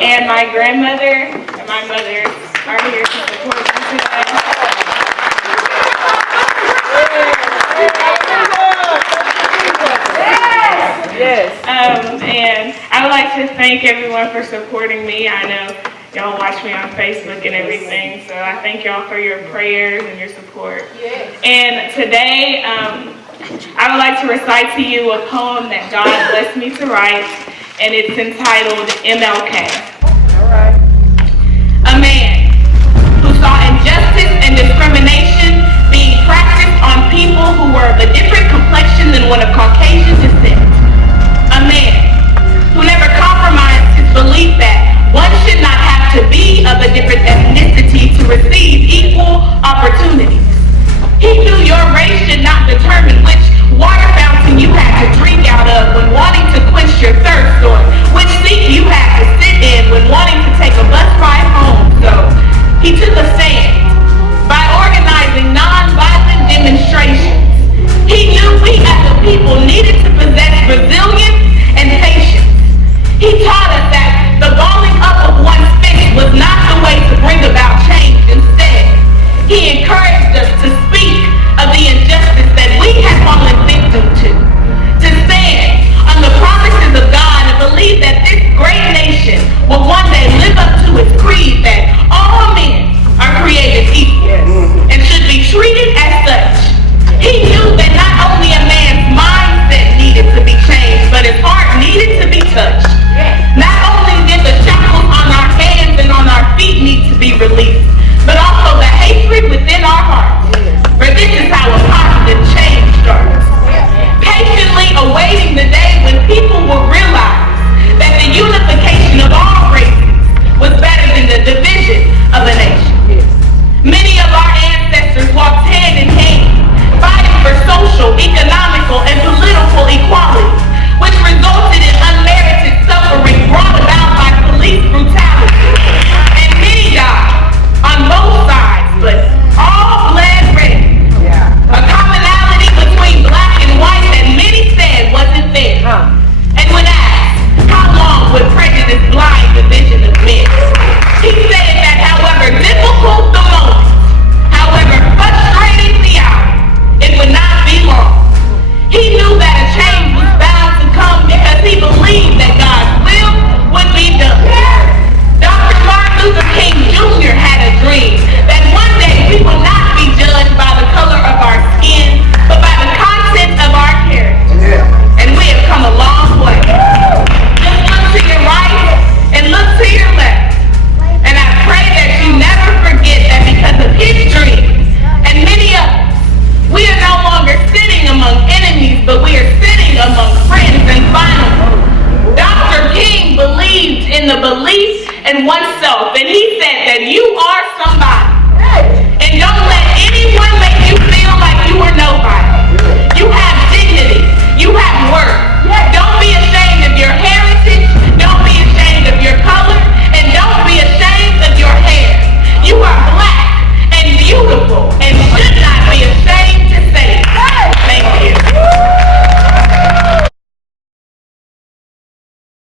And my grandmother and my mother are here to support me today. Yes. And I would like to thank everyone for supporting me. I know y'all watch me on Facebook and everything, so I thank y'all for your prayers and your support. Yes. And today, I would like to recite to you a poem that God blessed me to write, and it's entitled M.L.K. All right. A man who saw injustice and discrimination being practiced on people who were of a different complexion than one of Caucasian descent. A man who never compromised his belief that